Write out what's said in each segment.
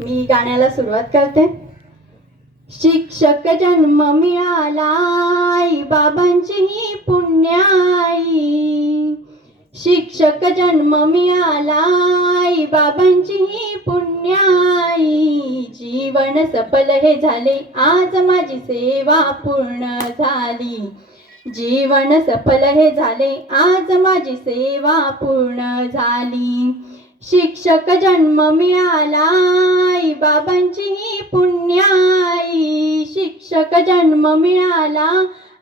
मी गाण्याला सुरुवात करते. शिक्षक जन्म मिळाला आई बाबांची ही पुण्याई शिक्षक जन्म मिळाला आई बाबांची ही पुण्याई जीवन सफल हे झाले आज माझी सेवा पूर्ण झाली. जीवन सफल हे झाले आज माझी सेवा पूर्ण झाली. शिक्षक जन्म मिळाला आई बाबांची ही पुण्याई. शिक्षक जन्म मिळाला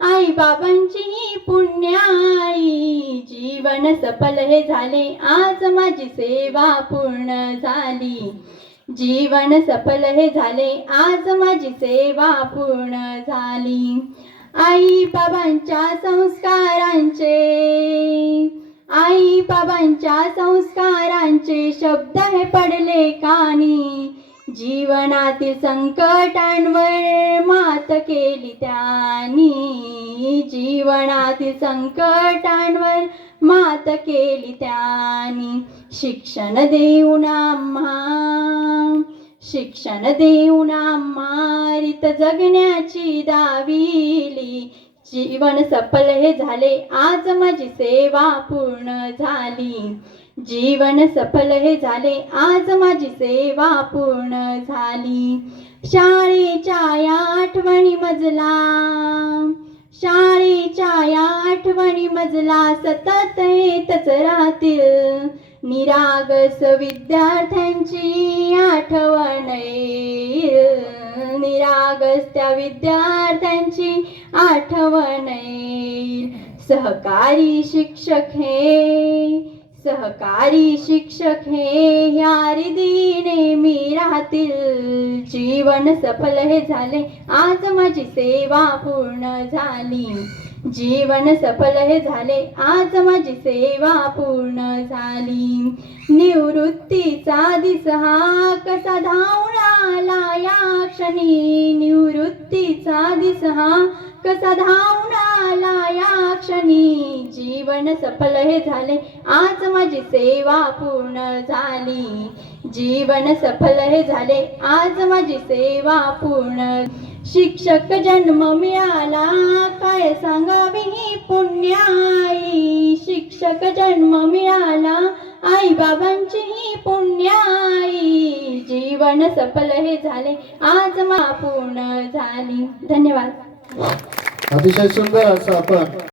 आई बाबांची ही पुण्याई. जीवन सफल हे झाले आज माझी सेवा पूर्ण झाली. जीवन सफल हे झाले आज माझी सेवा पूर्ण झाली. आई बाबांच्या संस्कारांचे बाबांच्या संस्कारांचे शब्द हे पडले कानी. जीवनातील संकटांवर मात केली त्यांनी. जीवनातील संकटांवर मात केली त्यांनी. शिक्षण देऊन आम्हा शिक्षण देऊन आम्हा रीत जगण्याची दाविली. जीवन सफल हे झाले. आज माझी सेवा पूर्ण झाली. जीवन सफल हे झाले. आज माझी सेवा पूर्ण झाली. शाळेच्या या आठवणी मजला. शाळेच्या या आठवणी मजला. सतत येतच राहतील. निरागस विद्यार्थ्यांची आठवण येईल. मागस त्या विद्यार्थ्यांची आठवण येईल. सहकारी शिक्षक हे सहकारी शिक्षक हे ह्या रिदीने मी राहतील जीवन सफल हे झाले. आज माझी सेवा पूर्ण झाली. जीवन सफल हे झाले. आज माझी सेवा पूर्ण झाली. निवृत्तीचा दिस हा कसा धावून आला या क्षणी निवृत्तीचा दिस हा कसा धावून आला या क्षणी जीवन सफल हे झाले. आज माझी सेवा पूर्ण झाली. जीवन सफल हे झाले. आज माझी सेवा पूर्ण शिक्षक जन्म मिळाला. काय सांगावी ही पुण्याई? शिक्षक जन्म मिळाला. आई बाबांची ही जीवन सफल हे झाले. आज मा पूर्ण झाली. धन्यवाद. अतिशय सुंदर असं आपण